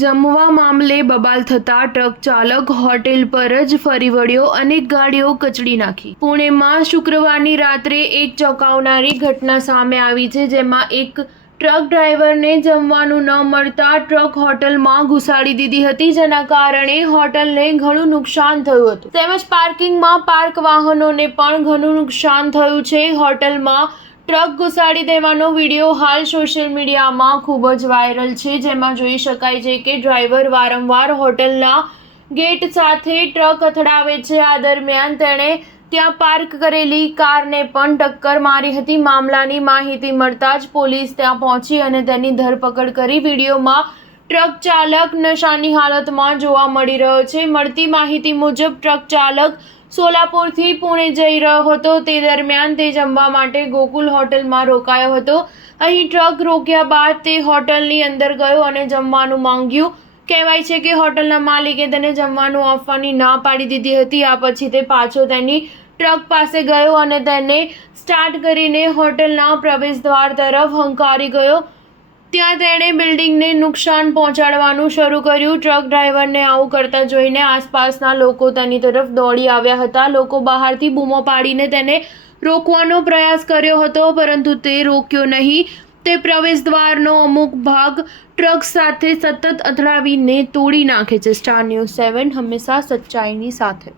જમવા મામલે બબાલ થતા ટ્રક ચાલક હોટેલ પર જ ફરી વળ્યો, અનેક ગાડીઓ કચડી નાખી। પુણેમાં શુક્રવારની રાત્રે એક ચોંકાવનારી ઘટના સામે આવી છે, જેમાં એક ટ્રક ડ્રાઈવરને જમવાનું ન મળતા ટ્રક હોટલમાં ઘુસાડી દીધી હતી, જેના કારણે હોટલને ઘણું નુકસાન થયું હતું, તેમજ પાર્કિંગમાં પાર્ક વાહનોને પણ ઘણું નુકસાન થયું છે। હોટલમાં ટ્રક ઘુસાડી દેવાનો વિડીયો હાલ સોશિયલ મીડિયામાં ખૂબ જ વાયરલ છે, જેમાં જોઈ શકાય છે કે ડ્રાઈવર વારંવાર હોટલના ગેટ સાથે ટ્રક અથડાવે છે। આ દરમિયાન તેણે ત્યાં પાર્ક કરેલી કારને પણ ટક્કર મારી હતી। મામલાની માહિતી મળતા જ પોલીસ ત્યાં પહોંચી અને તેની ધરપકડ કરી। વિડીયોમાં ટ્રક ચાલક નશાની હાલતમાં જોવા મળી રહ્યો છે। મળતી માહિતી મુજબ ટ્રક ચાલક સોલાપુરથી પુણે જઈ રહ્યો હતો, તે દરમિયાન તે જમવા માટે ગોકુલ હોટલમાં રોકાયો હતો। અહીં ટ્રક રોક્યા બાદ તે હોટલની અંદર ગયો અને જમવાનું માંગ્યું। કહેવાય છે કે હોટલના માલિકે તેને જમવાનું આપવાની ના પાડી દીધી હતી। આ પછી તે પાછો તેની ટ્રક પાસે ગયો અને તેને સ્ટાર્ટ કરીને હોટલના પ્રવેશદ્વાર તરફ હંકારી ગયો। ત્યાં તેણે બિલ્ડિંગને નુકસાન પહોંચાડવાનું શરૂ કર્યું। ટ્રક ડ્રાઈવરને આવું કરતા જોઈને આસપાસના લોકો તેની તરફ દોડી આવ્યા હતા। લોકો બહારથી બૂમો પાડીને તેને રોકવાનો પ્રયાસ કર્યો હતો, પરંતુ તે રોક્યો નહીં। તે પ્રવેશદ્વારનો અમુક ભાગ ટ્રક સાથે સતત અથડાવીને તોડી નાખે છે। સ્ટાર ન્યૂઝ 7 હંમેશા સચ્ચાઈની સાથે।